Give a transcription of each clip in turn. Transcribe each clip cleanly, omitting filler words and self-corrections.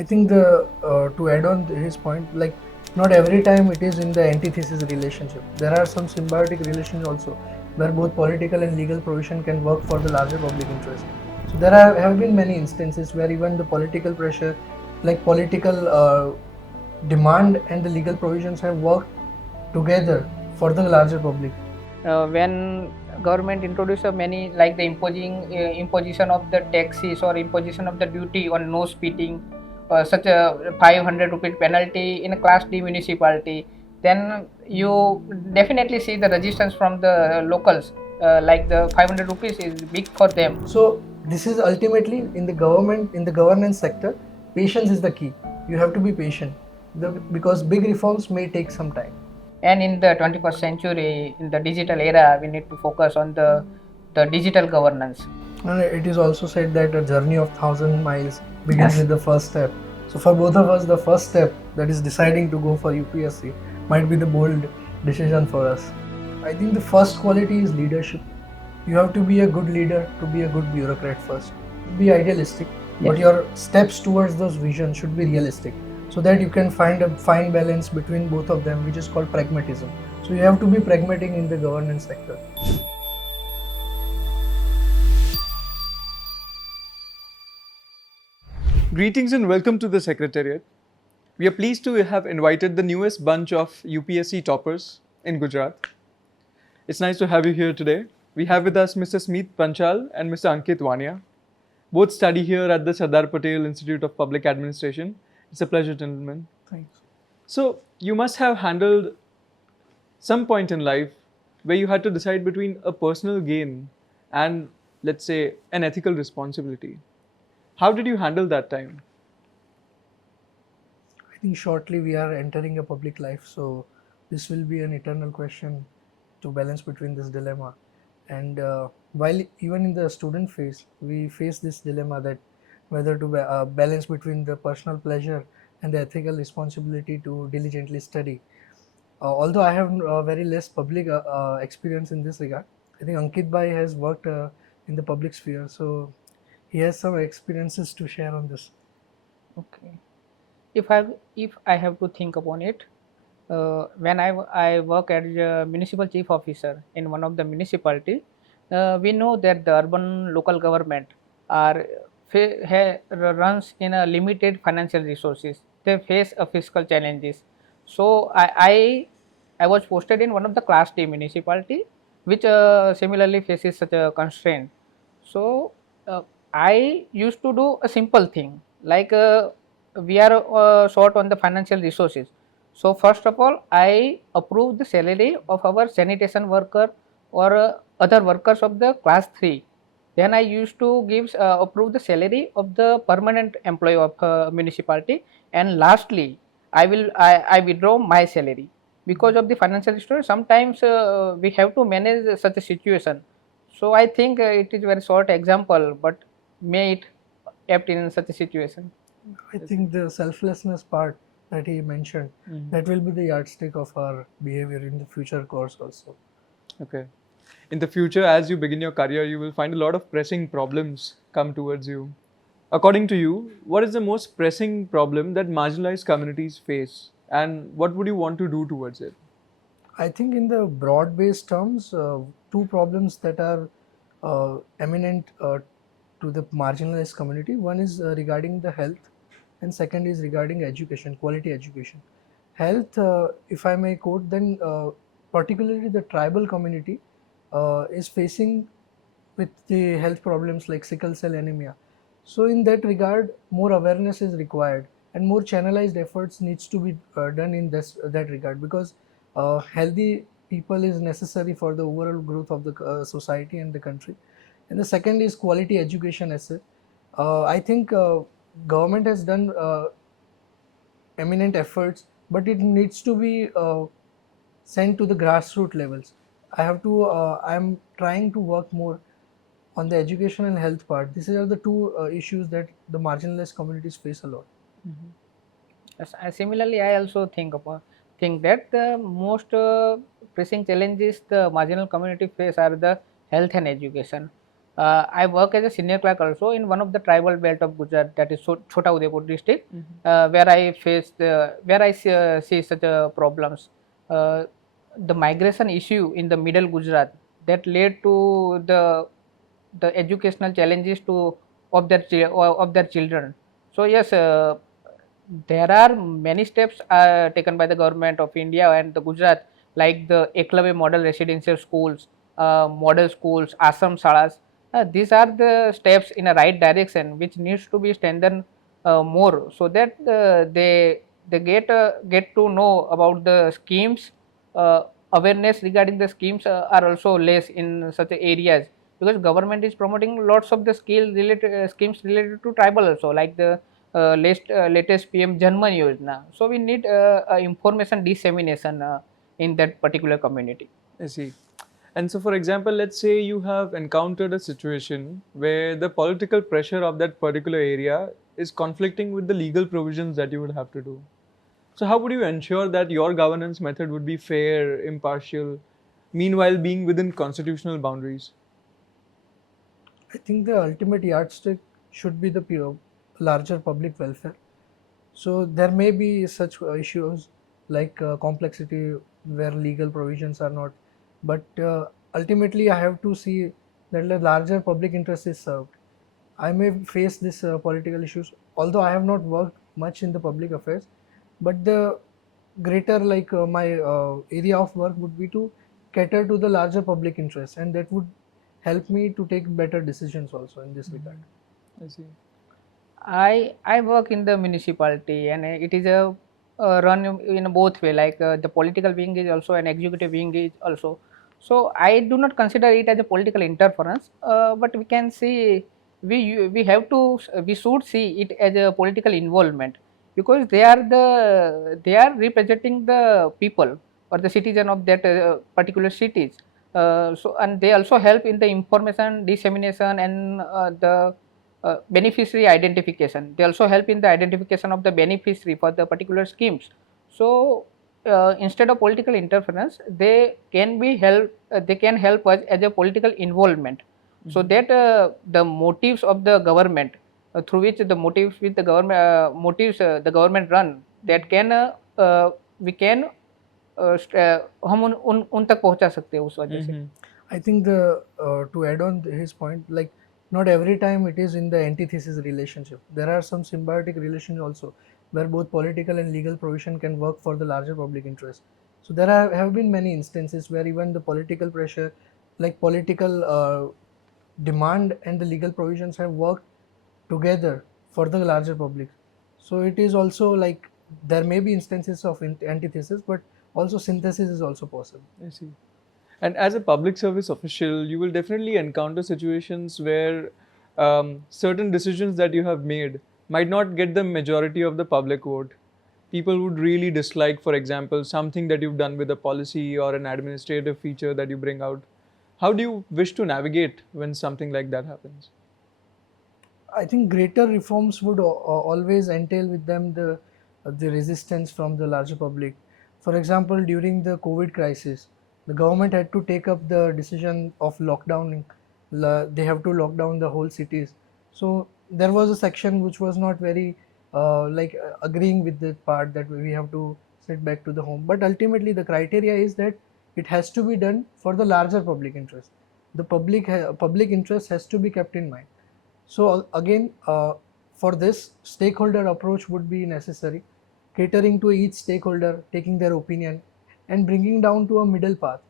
I think to add on his point, like not every time it is in the antithesis relationship. There are some symbiotic relations also, where both political and legal provision can work for the larger public interest. So there have been many instances where even the political pressure, like political demand and the legal provisions have worked together for the larger public. When government introduced many like the imposition of the taxes or imposition of the duty on no speeding, such a 500 rupee penalty in a class D municipality, then you definitely see the resistance from the locals. Like the 500 rupees is big for them. So this is ultimately in the government, in the governance sector, patience is the key. You have to be patient because big reforms may take some time. And in the 21st century, in the digital era, we need to focus on the digital governance. And it is also said that a journey of 1,000 miles begins Yes. with the first step. So for both of us, the first step, that is deciding to go for UPSC, might be the bold decision for us. I think the first quality is leadership. You have to be a good leader to be a good bureaucrat first. Be idealistic, but Yes. your steps towards those visions should be realistic, so that you can find a fine balance between both of them, which is called pragmatism. So you have to be pragmatic in the governance sector. Greetings and welcome to the Secretariat. We are pleased to have invited the newest bunch of UPSC toppers in Gujarat. It's nice to have you here today. We have with us Mr. Smith Panchal and Mr. Ankit Wania. Both study here at the Sardar Patel Institute of Public Administration. It's a pleasure, gentlemen. Thanks. So, you must have handled some point in life where you had to decide between a personal gain and, let's say, an ethical responsibility. How did you handle that time? I think shortly we are entering a public life, so this will be an eternal question to balance between this dilemma. And while even in the student phase, we face this dilemma that whether to balance between the personal pleasure and the ethical responsibility to diligently study. Although I have very less public experience in this regard, I think Ankit Bhai has worked in the public sphere, so he has some experiences to share on this. Okay. If I have to think upon it, when I work as a municipal chief officer in one of the municipality, we know that the urban local government are runs in a limited financial resources. They face a fiscal challenges. So I was posted in one of the class D municipality, which similarly faces such a constraint. So uh, I used to do a simple thing like we are short on the financial resources. So first of all, I approve the salary of our sanitation worker or other workers of the class 3. Then I used to give approve the salary of the permanent employee of municipality, and lastly, I withdraw my salary because of the financial story. Sometimes we have to manage such a situation. So I think it is very short example, but may it apt in such a situation. I think the selflessness part that he mentioned, that will be the yardstick of our behavior in the future course also. Okay. In the future, as you begin your career, you will find a lot of pressing problems come towards you. According to you, what is the most pressing problem that marginalized communities face, and what would you want to do towards it? I think in the broad-based terms, two problems that are eminent to the marginalized community. One is regarding the health, and second is regarding education, quality education. Health, if I may quote, then particularly the tribal community is facing with the health problems like sickle cell anemia. So in that regard, more awareness is required and more channelized efforts needs to be done in that regard, because healthy people is necessary for the overall growth of the society and the country. And the second is quality education as such. I think government has done eminent efforts, but it needs to be sent to the grassroots levels. I'm trying to work more on the education and health part. These are the two issues that the marginalized communities face a lot. Yes, similarly, I also think that the most pressing challenges the marginal community face are the health and education. I work as a senior clerk also in one of the tribal belt of Gujarat, that is Chota Udeipur district, where I see such problems. Uh, the migration issue in the middle Gujarat that led to the educational challenges to of their children. So yes, there are many steps taken by the government of India and the Gujarat, like the Eklavya model residential schools, model schools, ashram shalas. These are the steps in a right direction which needs to be strengthened more, so that they get to know about the schemes. Awareness regarding the schemes are also less in such areas, because government is promoting lots of the skill related schemes related to tribal also, like the latest PM Janman Yojana. So we need information dissemination in that particular community. I see. And so, for example, let's say you have encountered a situation where the political pressure of that particular area is conflicting with the legal provisions that you would have to do. So, how would you ensure that your governance method would be fair, impartial, meanwhile being within constitutional boundaries? I think the ultimate yardstick should be the larger public welfare. So there may be such issues like complexity where legal provisions are not, but ultimately I have to see that the larger public interest is served. I may face this political issues, although I have not worked much in the public affairs, but the greater my area of work would be to cater to the larger public interest, and that would help me to take better decisions also in this regard. I see. I work in the municipality, and it is a run in both way. Like the political wing is also, an executive wing is also. So I do not consider it as a political interference, but we can see we should see it as a political involvement, because they are representing the people or the citizen of that particular cities. So and they also help in the information dissemination and the beneficiary identification. They also help in the identification of the beneficiary for the particular schemes. So instead of political interference, they can help us as a political involvement, so that the motives of the government, through which the motives with the government the government run, that can we can हम उन तक पहुंचा सकते हैं उस वजह से. I think to add on his point, like not every time it is in the antithesis relationship. There are some symbiotic relations also, where both political and legal provision can work for the larger public interest. So there have been many instances where even the political pressure, like political demand and the legal provisions have worked together for the larger public. So it is also like there may be instances of antithesis, but also synthesis is also possible. I see. And as a public service official, you will definitely encounter situations where certain decisions that you have made might not get the majority of the public vote. People would really dislike, for example, something that you've done with a policy or an administrative feature that you bring out. How do you wish to navigate when something like that happens? I think greater reforms would always entail with them the resistance from the larger public. For example, during the COVID crisis, the government had to take up the decision of lockdowning. They have to lock down the whole cities. So there was a section which was not very agreeing with the part that we have to sit back to the home. But ultimately, the criteria is that it has to be done for the larger public interest. The public interest has to be kept in mind. So again, for this, stakeholder approach would be necessary, catering to each stakeholder, taking their opinion, and bringing down to a middle path.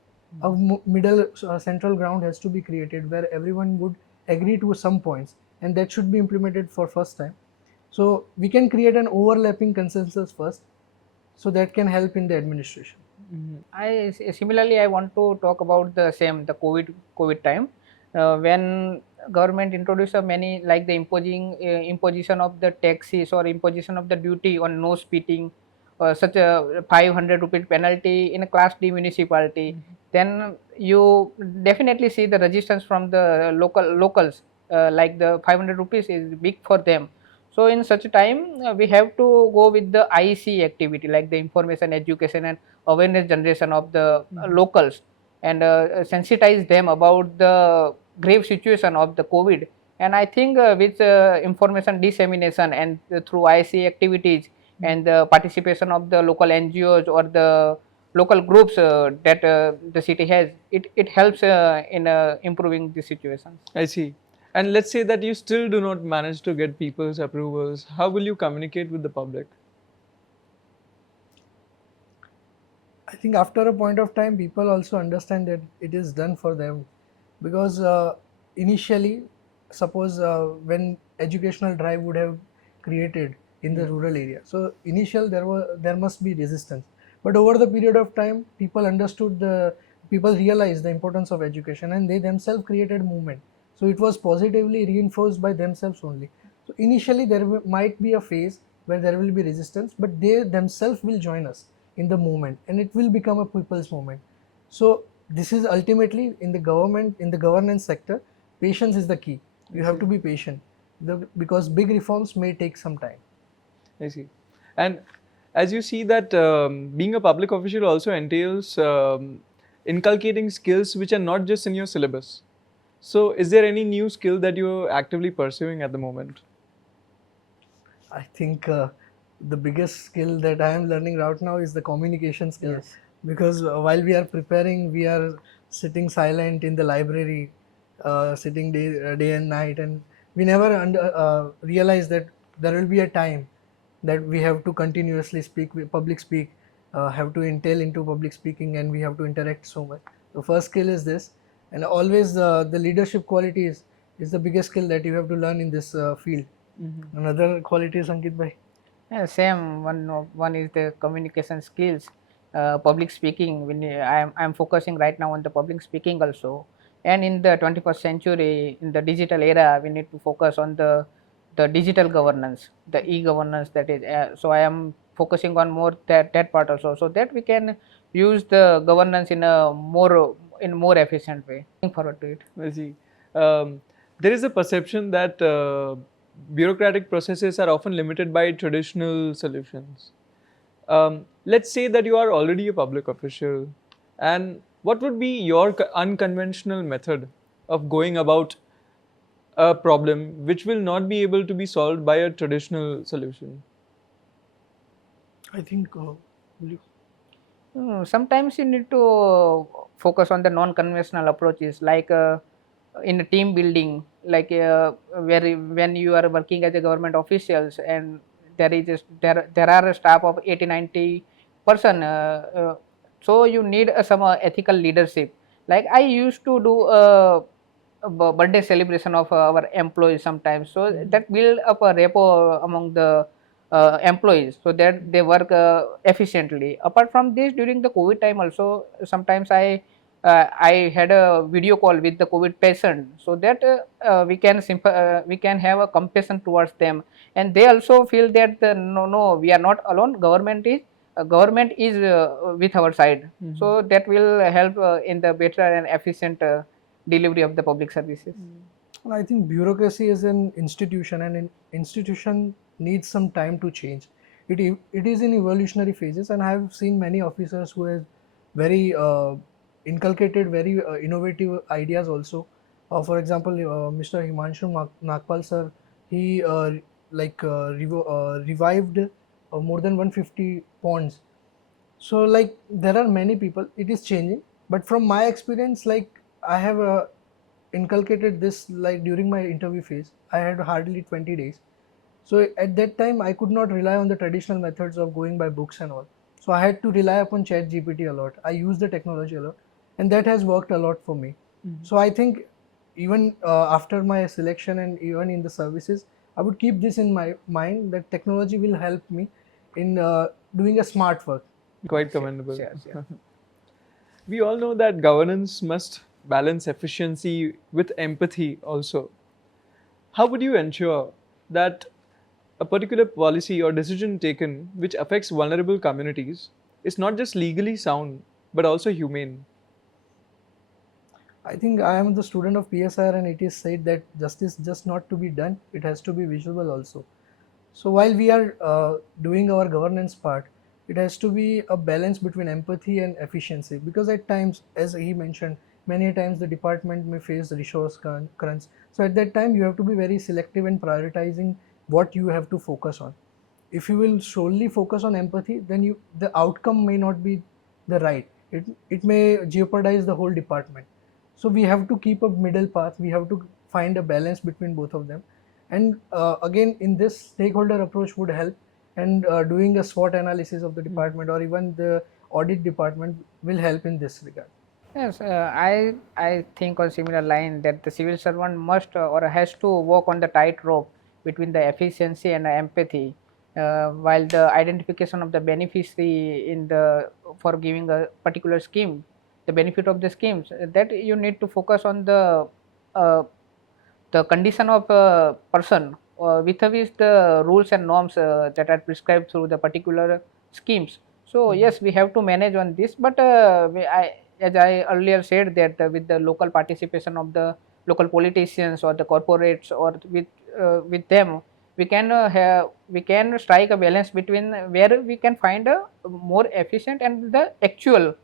A middle central ground has to be created where everyone would agree to some points, and that should be implemented for first time. So we can create an overlapping consensus first, so that can help in the administration. Similarly, I want to talk about the COVID time, when government introduced many, like the imposition of the taxes or imposition of the duty on no speeding, such a 500 rupee penalty in a class D municipality. Then you definitely see the resistance from the locals, like the 500 rupees is big for them. So in such a time, we have to go with the IC activity, like the information, education, and awareness generation of the locals, and sensitize them about grave situation of the COVID. And I think with information dissemination and through IC activities and the participation of the local NGOs or the local groups that the city has, it helps in improving the situation. I see. And let's say that you still do not manage to get people's approvals. How will you communicate with the public? I think after a point of time, people also understand that it is done for them, because initially, suppose when educational drive would have created in the rural area, so initial there must be resistance, but over the period of time, people realized the importance of education, and they themselves created movement. So it was positively reinforced by themselves only. So initially there might be a phase where there will be resistance, but they themselves will join us in the movement, and it will become a people's movement. So this is ultimately in the governance sector, patience is the key. You have to be patient, because big reforms may take some time. I see. And as you see that being a public official also entails inculcating skills which are not just in your syllabus. So is there any new skill that you're actively pursuing at the moment? I think the biggest skill that I am learning right now is the communication skill. Yes. Because while we are preparing, we are sitting silent in the library, sitting day and night, and we never realize that there will be a time that we have to continuously speak with public speak, have to entail into public speaking, and we have to interact so much. The first skill is this, and always the leadership qualities is the biggest skill that you have to learn in this field. Another quality is Ankit bhai. Yeah, same. One is the communication skills, public speaking. I'm focusing right now on the public speaking also. And in the 21st century, in the digital era, we need to focus on the digital governance, the e-governance that is. So I am focusing on more that part also, so that we can use the governance in a more efficient way. Looking forward to it. I see. There is a perception that bureaucratic processes are often limited by traditional solutions. Let's say that you are already a public official, and what would be your unconventional method of going about a problem which will not be able to be solved by a traditional solution? I think Sometimes you need to focus on the non-conventional approaches, like in a team building, like when you are working as a government officials and there are a staff of 80-90 person, so you need some ethical leadership. Like I used to do a birthday celebration of our employees sometimes, so that build up a rapport among the employees, so that they work efficiently. Apart from this, during the COVID time also, sometimes I had a video call with the COVID patient, so that we can have a compassion towards them, and they also feel that no, we are not alone. Government is with our side. So that will help in the better and efficient delivery of the public services. I think bureaucracy is an institution, and an institution needs some time to change. It is in evolutionary phases, and I have seen many officers who have very inculcated very innovative ideas also. For example, Mr. Himanshu Nagpal sir, he revived more than 150 ponds. So like there are many people, it is changing, but from my experience, like I have inculcated this, like during my interview phase I had hardly 20 days. So at that time I could not rely on the traditional methods of going by books and all, so I had to rely upon chat gpt a lot. I use the technology a lot, and that has worked a lot for me. So I think even after my selection and even in the services, I would keep this in my mind, that technology will help me in doing a smart work. Quite commendable. Sure. We all know that governance must balance efficiency with empathy also. How would you ensure that a particular policy or decision taken which affects vulnerable communities is not just legally sound but also humane? I think I am the student of PSR, and it is said that justice just not to be done, it has to be visual also. So while we are doing our governance part, it has to be a balance between empathy and efficiency, because at times, as he mentioned, many times the department may face resource crunch. So at that time you have to be very selective in prioritizing what you have to focus on. If you will solely focus on empathy, then the outcome may not be the right. It may jeopardize the whole department. So we have to keep a middle path. We have to find a balance between both of them. And again, in this, stakeholder approach would help, and doing a SWOT analysis of the department or even the audit department will help in this regard. Yes, I think on similar line that the civil servant must or has to walk on the tightrope between the efficiency and the empathy, while the identification of the beneficiary in the for giving a particular scheme, the benefit of the schemes, that you need to focus on uh, the condition of a person with which the rules and norms that are prescribed through the particular schemes. So yes, we have to manage on this, but as I earlier said that with the local participation of the local politicians or the corporates or with them, we can strike a balance between where we can find a more efficient and the actual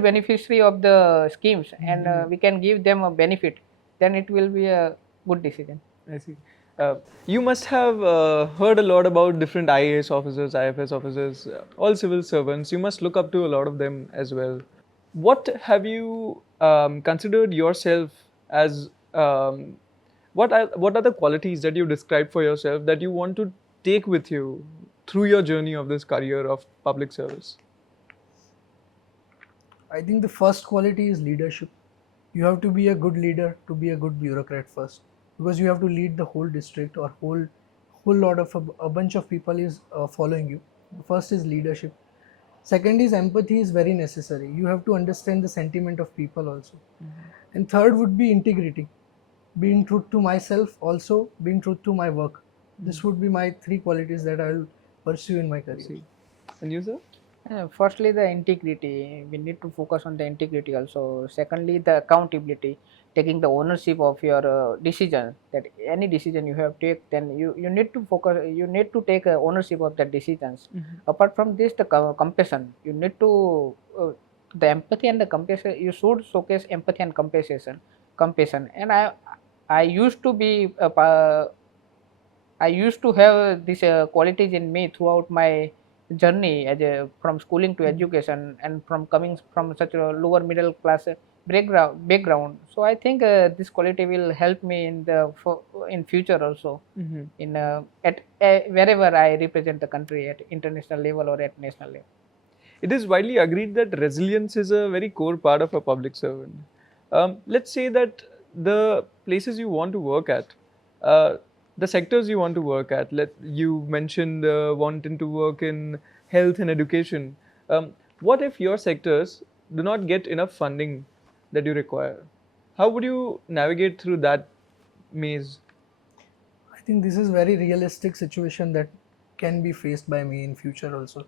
beneficiary of the schemes, and we can give them a benefit. Then it will be a good decision. I see. You must have heard a lot about different IAS officers, IFS officers, all civil servants. You must look up to a lot of them as well. What have you considered yourself as? What are the qualities that you describe for yourself that you want to take with you through your journey of this career of public service? I think the first quality is leadership. You have to be a good leader to be a good bureaucrat first, because you have to lead the whole district or whole lot of a bunch of people is following you. First is leadership. Second is empathy is very necessary. You have to understand the sentiment of people also. And third would be integrity, being true to myself, also being true to my work. This would be my three qualities that I will pursue in my career. And you, sir? Firstly, the integrity. We need to focus on the integrity also. Secondly, the accountability, taking the ownership of your decision. That any decision you have take, then you need to focus. You need to take ownership of the decisions. Apart from this, the compassion. You need to the empathy and the compassion. You should showcase empathy and compassion. And I used to be I used to have these qualities in me throughout my journey from schooling to education, and from coming from such a lower middle class background. So I think this quality will help me in future also, in at wherever I represent the country at international level or at national level. It is widely agreed that resilience is a very core part of a public servant. Let's say that the places you want to work at, the sectors you want to work at, you mentioned wanting to work in health and education. What if your sectors do not get enough funding that you require? How would you navigate through that maze? I think this is very realistic situation that can be faced by me in future also.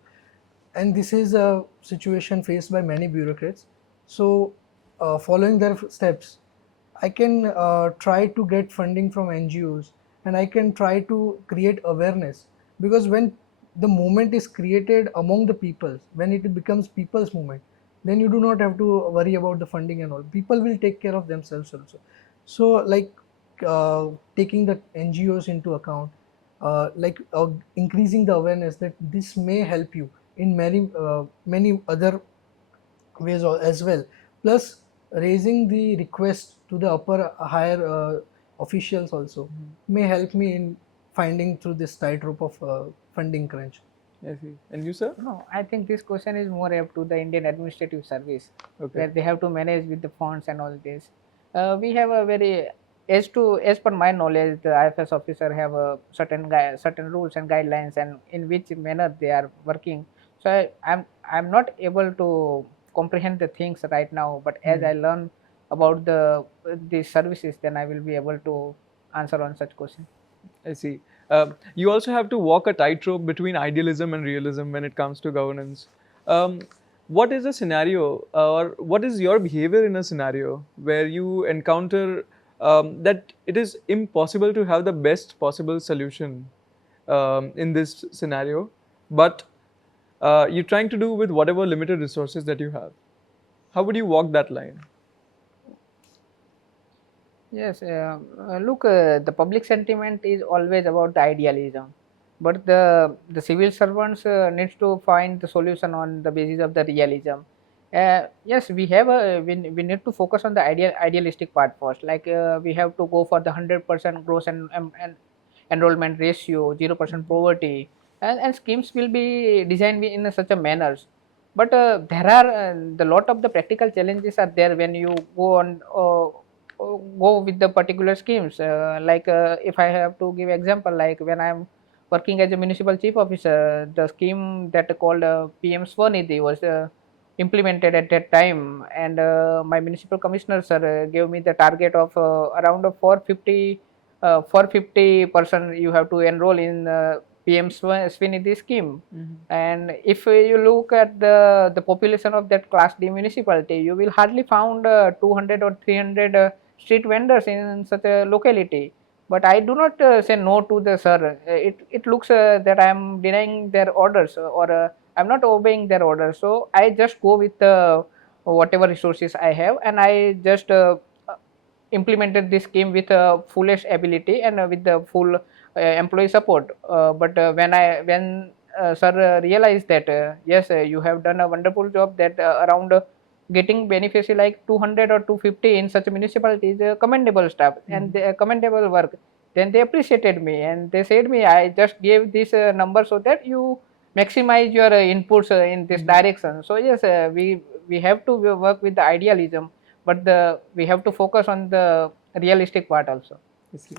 And this is a situation faced by many bureaucrats. So following their steps, I can try to get funding from NGOs, and I can try to create awareness, because when the movement is created among the people, when it becomes people's movement, then you do not have to worry about the funding and all. People will take care of themselves also. So like taking the NGOs into account, increasing the awareness that this may help you in many other ways as well, plus raising the request to the higher officials also may help me in finding through this tightrope of funding crunch. I see. And you, sir? No, I think this question is more up to the Indian Administrative Service, where they have to manage with the funds and all this. We have a very as per my knowledge, the IFS officer have a certain rules and guidelines, and in which manner they are working. So I'm not able to comprehend the things right now, but as I learn about these services, then I will be able to answer on such questions. I see. You also have to walk a tightrope between idealism and realism when it comes to governance. What is a scenario, or what is your behavior in a scenario where you encounter that it is impossible to have the best possible solution in this scenario, but you're trying to do with whatever limited resources that you have? How would you walk that line? Yes, look, the public sentiment is always about the idealism, but the civil servants needs to find the solution on the basis of the realism. Yes, we need to focus on the idealistic part first. Like we have to go for the 100% gross and enrollment ratio, 0% poverty, and schemes will be designed in such a manners. But there are the lot of the practical challenges are there when you go on. Go with the particular schemes, like if I have to give example, like when I'm working as a municipal chief officer, the scheme that called PM Swanidhi was implemented at that time, and my municipal commissioner sir gave me the target of around 450% you have to enroll in PM Swanidhi scheme. And if you look at the population of that class D municipality, you will hardly found 200 or 300 street vendors in such a locality. But I do not say no to the sir. It looks that I am denying their orders, or I'm not obeying their orders. So I just go with whatever resources I have, and I just implemented this scheme with fullest ability and with the full employee support. But when sir realized that yes, you have done a wonderful job, that around getting beneficiary like 200 or 250 in such a municipality is a commendable stuff and commendable work. Then they appreciated me and they said me, I just gave this number so that you maximize your inputs in this direction. So yes, we have to work with the idealism, but we have to focus on the realistic part also.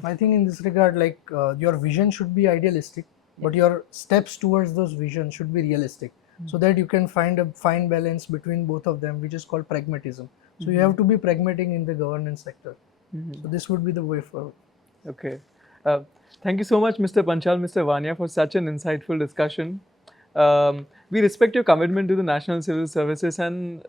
I think in this regard, like your vision should be idealistic, but your steps towards those visions should be realistic, so that you can find a fine balance between both of them, which is called pragmatism. So you have to be pragmatic in the governance sector. So this would be the way forward. Okay. Thank you so much, Mr. Panchal, Mr. Vania, for such an insightful discussion. We respect your commitment to the National Civil Services and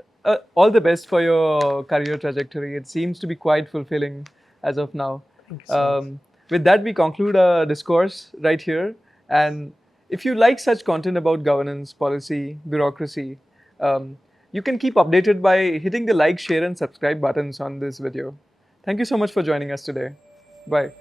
all the best for your career trajectory. It seems to be quite fulfilling as of now. Thank you so much. With that, we conclude our discourse right here. And if you like such content about governance, policy, bureaucracy, you can keep updated by hitting the like, share, and subscribe buttons on this video. Thank you so much for joining us today. Bye.